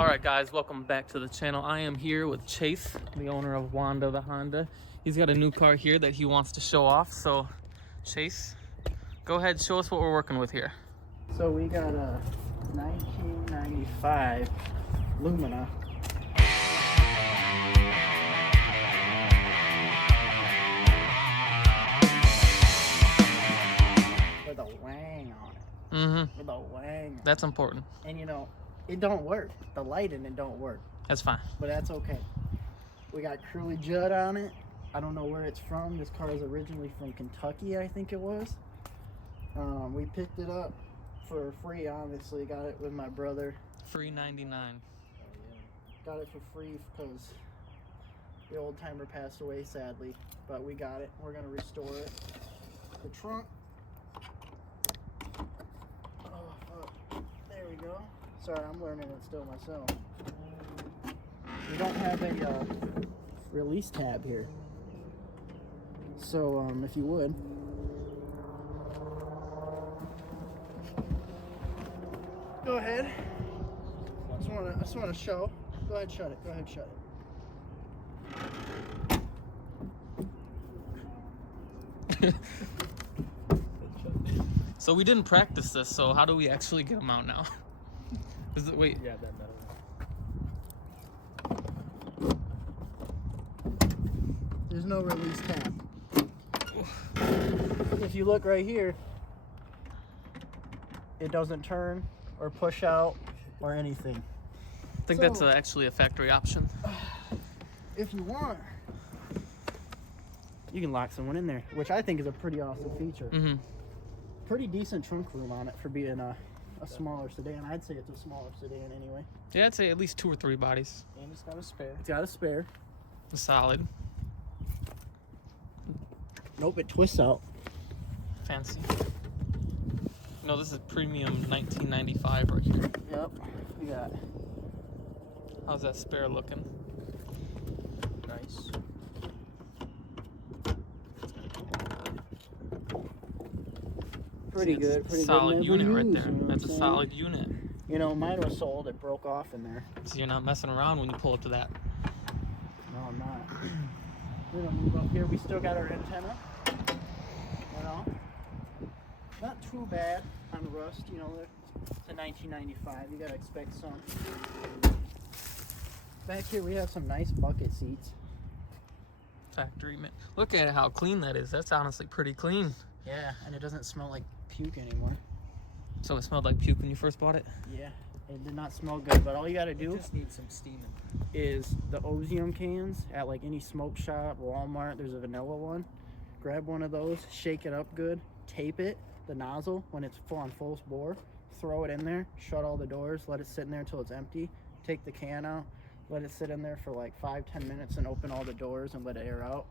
Alright guys, welcome back to the channel. I am here with Chase, the owner of Wanda the Honda. He's got a new car here that he wants to show off. So Chase, go ahead and show us what we're working with here. So we got a 1995 Lumina. With a wang on it. Mm-hmm. With a wang. That's important. And you know, it don't work. The light in it don't work. That's fine. But that's okay. We got Curly Judd on it. I don't know where it's from. This car is originally from Kentucky, I think it was. We picked it up for free, obviously. Got it with my brother. Free 99. Got it for free because the old timer passed away, sadly. But we got it. We're going to restore it. The trunk. Oh, fuck. There we go. Sorry, I'm learning it still myself. We don't have a release tab here. So, if you would. Go ahead. I just want to show. Go ahead, shut it. Go ahead, shut it. So we didn't practice this, so how do we actually get them out now? Is it, wait. Yeah, that metal. There's no release tab. If you look right here, it doesn't turn or push out or anything. I think that's actually a factory option. If you want, you can lock someone in there, which I think is a pretty awesome feature. Mm-hmm. Pretty decent trunk room on it for being a smaller sedan. I'd say it's a smaller sedan anyway. Yeah, I'd say at least 2 or 3 bodies. And it's got a spare. It's got a spare. Solid. Nope, it twists out. Fancy. No, this is premium 1995 right here. Yep, we got. How's that spare looking? Nice. Pretty good. Pretty solid good. Unit right Used, there. you know That's a what I'm solid unit. saying? You know, mine was sold. It broke off in there. So you're not messing around when you pull up to that. No, I'm not. We're gonna move up here. We still got our antenna. You know, not too bad on rust. You know, it's a 1995. You gotta expect some. Back here we have some nice bucket seats. Factory man. Look at how clean that is. That's honestly pretty clean. Yeah, and it doesn't smell like puke anymore. So it smelled like puke when you first bought it? Yeah, it did not smell good, but all you gotta do Just needs some steaming. is the Ozium cans at like any smoke shop, Walmart. There's a vanilla one. Grab one of those, shake it up good, tape it, the nozzle when it's on full bore, throw it in there, shut all the doors, let it sit in there until it's empty, take the can out, let it sit in there for like 5-10 minutes and open all the doors and let it air out.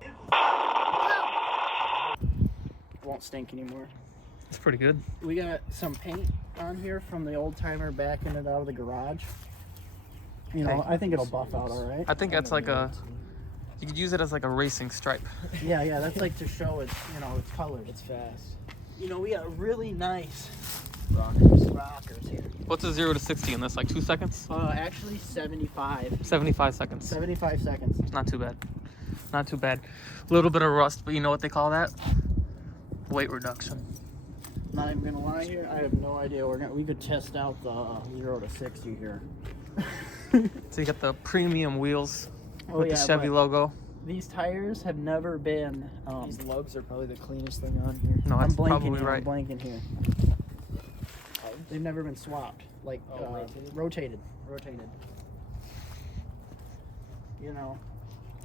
It won't stink anymore. It's pretty good. We got some paint on here from the old timer backing it out of the garage. You know, I think it'll buff out all right. I think that's like a, you could use it as like a racing stripe. Yeah, that's like to show it's, you know, it's colored. It's fast. You know, we got really nice rockers here. What's a 0 to 60 in this? Like 2 seconds? Actually 75. 75 seconds. 75 seconds. Not too bad. Not too bad. A little bit of rust, but you know what they call that? Weight reduction. Not even gonna lie here, I have no idea. We could test out the 0 to 60 here. So you got the premium wheels Oh, with the yeah, Chevy but logo. These tires have never been. These lugs are probably the cleanest thing on here. No, I'm that's blanking probably here. right. I'm blanking here. They've never been swapped. Like rotated. You know.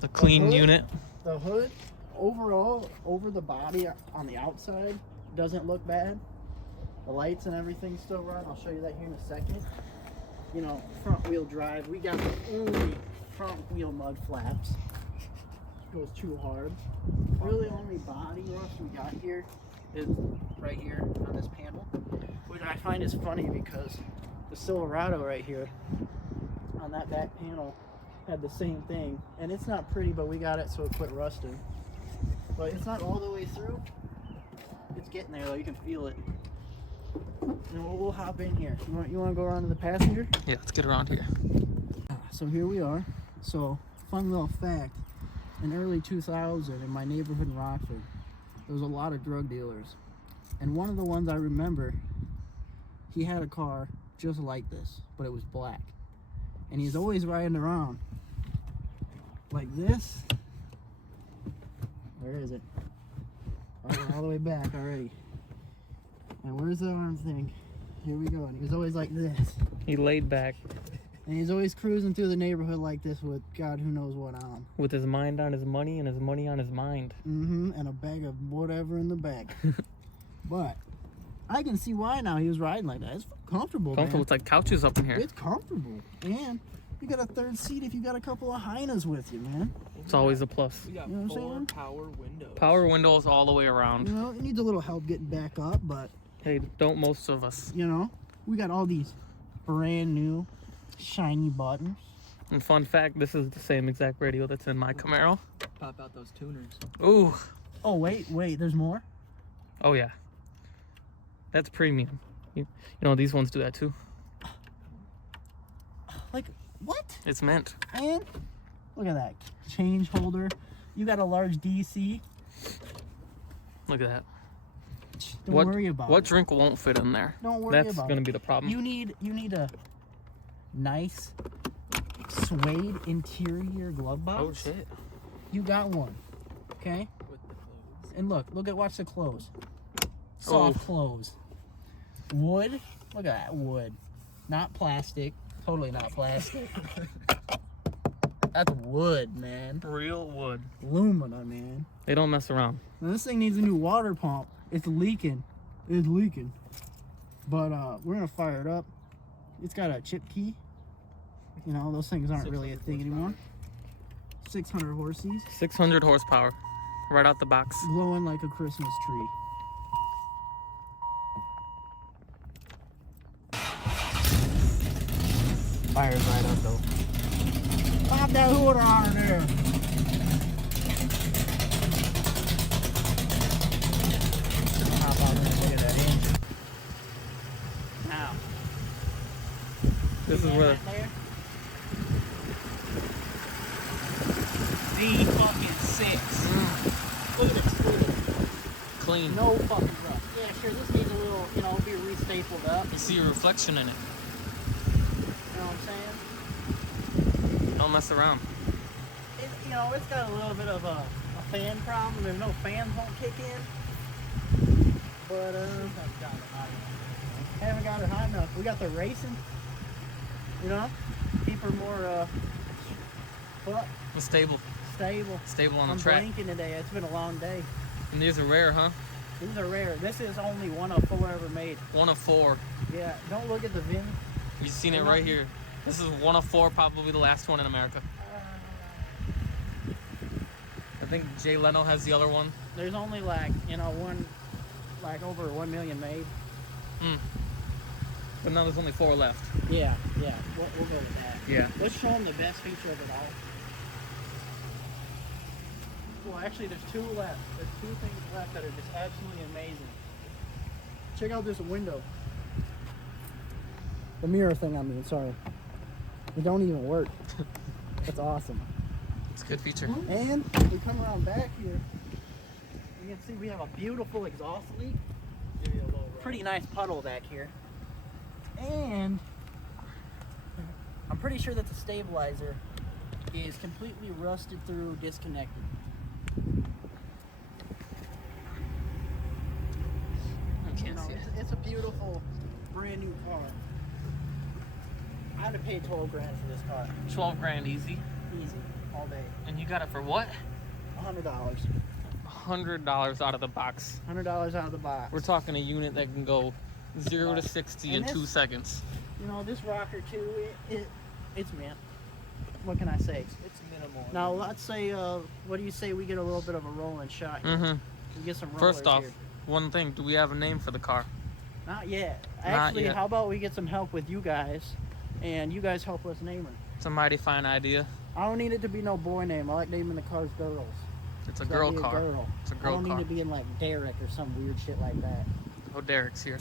The clean hood? unit. The hood, overall, over the body on the outside, doesn't look bad. The lights and everything still run. I'll show you that here in a second. You know, front wheel drive. We got the only front wheel mud flaps. Goes too hard. Really only body rust we got here is right here on this panel. Which I find is funny because the Silverado right here on that back panel had the same thing, and it's not pretty, but we got it so it quit rusting. But it's not all the way through. It's getting there though, you can feel it. And we'll hop in here. You want to go around to the passenger? Yeah, let's get around here. So here we are. So, fun little fact. In early 2000, in my neighborhood in Rockford, there was a lot of drug dealers. And one of the ones I remember, he had a car just like this, but it was black. And he's always riding around like this. Where is it? Oh, we're all the way back already. And where's the arm thing? Here we go. And he was always like this. He laid back And he's always cruising through the neighborhood like this with God who knows what on. with his mind on his money and his money on his mind. And a bag of whatever in the back. But I can see why now he was riding like that. It's comfortable, Comfortable. man. It's like couches up in here. It's comfortable. And you got a third seat if you got a couple of hyenas with you, man. It's always a plus. We got You know what I'm 4 saying? power windows. Power windows all the way around. You know, it needs a little help getting back up, but, Hey, don't most of us. you know, we got all these brand new shiny buttons. And fun fact, this is the same exact radio that's in my Camaro. Pop out those tuners. Ooh. Oh, wait, there's more? Oh, yeah. That's premium. You know, these ones do that too. Like, what? It's mint. And look at that change holder. You got a large DC. Look at that. Don't worry about What it. drink won't fit in there? Don't worry That's about gonna it. be the problem. You need a nice suede interior glove box. Oh shit. You got one. Okay? With the clothes. And watch the clothes. Soft clothes. Wood. Look at that wood. Not plastic. Totally not plastic. That's wood, man. Real wood. Alumina, man. They don't mess around. Now, this thing needs a new water pump. It's leaking. It's leaking. But we're gonna fire it up. It's got a chip key. You know, those things aren't really a thing anymore. 600 horses. 600 horsepower. Right out the box. Glowing like a Christmas tree. Fires right up though. Pop that hood on there. Hop out there and look at that engine. Now. This see is that where right there? V6. Look at it, smooth. clean. No fucking rust. Yeah, sure, this needs a little, be restapled up. You see your reflection in it. You know what I'm saying? Don't mess around. It's got a little bit of a fan problem. If no fans won't kick in. But, haven't got it hot enough. We got the racing, keep her more, It's stable. stable. On the I'm track. blinking today. It's been a long day. And these are rare, huh? These are rare. This is only one of 4 ever made. One of 4. Yeah, don't look at the VIN. You've seen it right here. This is one of 4, probably the last one in America. I think Jay Leno has the other one. There's only over 1 million made. But now there's only 4 left. Yeah. We'll go with that. Yeah. Let's show them the best feature of it all. Well, actually, there's 2 left. There's 2 things left that are just absolutely amazing. Check out this window. The mirror thing, sorry. It don't even work. That's awesome. It's a good feature. And we come around back here. You can see we have a beautiful exhaust leak. Give you a little ride. Pretty nice puddle back here. And I'm pretty sure that the stabilizer is completely rusted through, disconnected. I can't see it. It's a beautiful, brand new car. I'd have paid 12 grand for this car. 12 grand easy. Easy, all day. And you got it for what? $100. $100 out of the box. $100 out of the box. We're talking a unit that can go 0 to 60 in And 2 seconds. This rocker too, it's mint. What can I say? It's minimal. Now let's say, what do you say we get a little bit of a rolling shot here? We get some rollers First off, here. one thing, do we have a name for the car? Not yet. Not Actually, yet. how about we get some help with you guys, and you guys help us name her. It's a mighty fine idea. I don't need it to be no boy name. I like naming the cars girls. It's a It's girl gotta be car. girl. It's a I girl don't car. need to be in like Derek or some weird shit like that. Oh, Derek's here.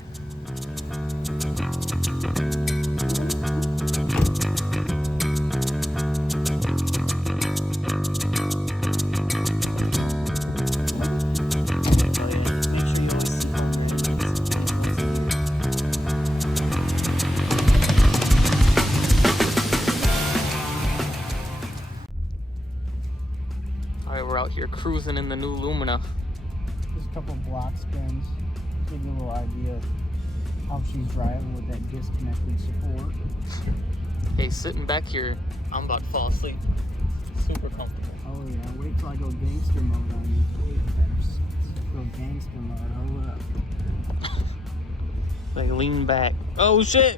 out here cruising in the new Lumina. Just a couple block spins. Give you a little idea of how she's driving with that disconnected support. Hey, sitting back here, I'm about to fall asleep. Super comfortable. Oh yeah, wait till I go gangster mode on you. Wait, go gangster mode. Hold up. Like lean back. Oh shit!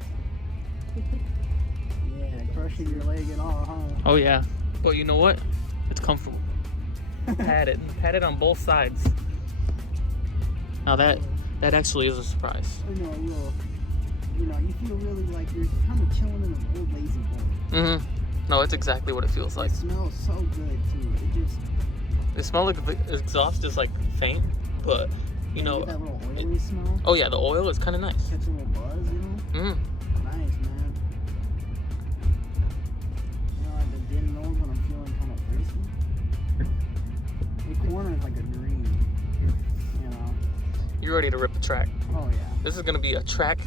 Yeah, crushing your leg and all, huh? Oh yeah. But you know what? It's comfortable. Pat it on both sides. Now that actually is a surprise. You know, you feel really like you're kind of chilling in an old lazy boy. Mm-hmm. No, it's exactly what it feels like. It smells so good too. It smells like the exhaust is like faint, but you know. That little oily smell. Oh yeah, the oil is kind of nice. Catch a little buzz, you know. Mm-hmm. Nice, man. You know, like the dim nose when I'm feeling kind of thirsty. The corner is like a dream. You know. You're ready to rip the track. Oh yeah. This is gonna be a track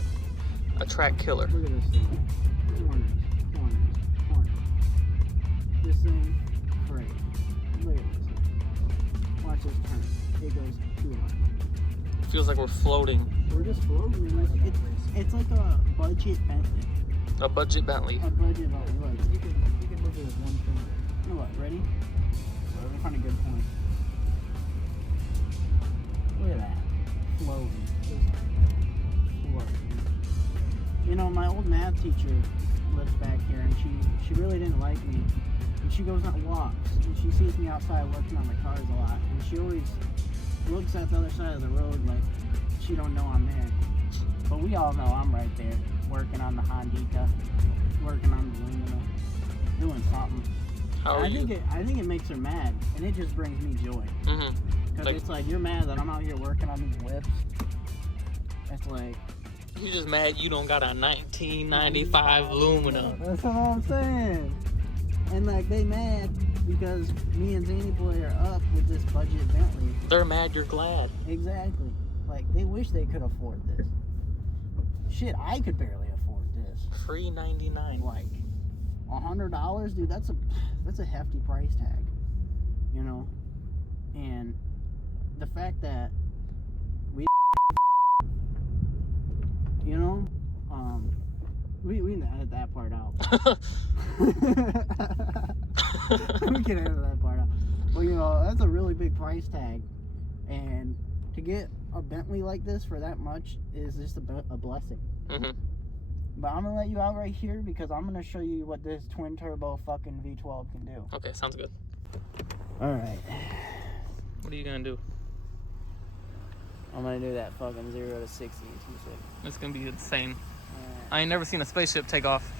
killer. Look at this thing. Corners. This thing, great. Look at this. Watch this turn. It goes 200. It feels like we're floating. We're just floating. It's like a budget Bentley. A budget Bentley. A budget Bentley. Look, you can look at this one thing. You know what? Ready? We're find a good point. Look at that. Floating. Just floating. You know, my old math teacher lives back here, and she really didn't like me. And she goes on walks, and she sees me outside working on the cars a lot, and she always looks at the other side of the road like she don't know I'm there. But we all know I'm right there, working on the Hondica, working on the Lumina, doing something. How are you? I think it makes her mad, and it just brings me joy. Mm-hmm. Because it's like, you're mad that I'm out here working on these whips. It's like, You're just mad you don't got a 1995 Lumina. that's what I'm saying. And like, they mad because me and Zany Boy are up with this budget Bentley. They're mad you're glad. Exactly. Like, they wish they could afford this. Shit, I could barely afford this. Free 99. Like, $100, dude, that's a hefty price tag. You know? And the fact that we, you know, we can edit that part out. We can edit that part out. But you know, that's a really big price tag, and to get a Bentley like this for that much is just a blessing. Mm-hmm. But I'm gonna let you out right here because I'm gonna show you what this twin turbo fucking V12 can do. Okay, sounds good. All right. What are you gonna do? I'm gonna do that fucking 0 to 60 in 2 seconds. It's gonna be insane. All right. I ain't never seen a spaceship take off.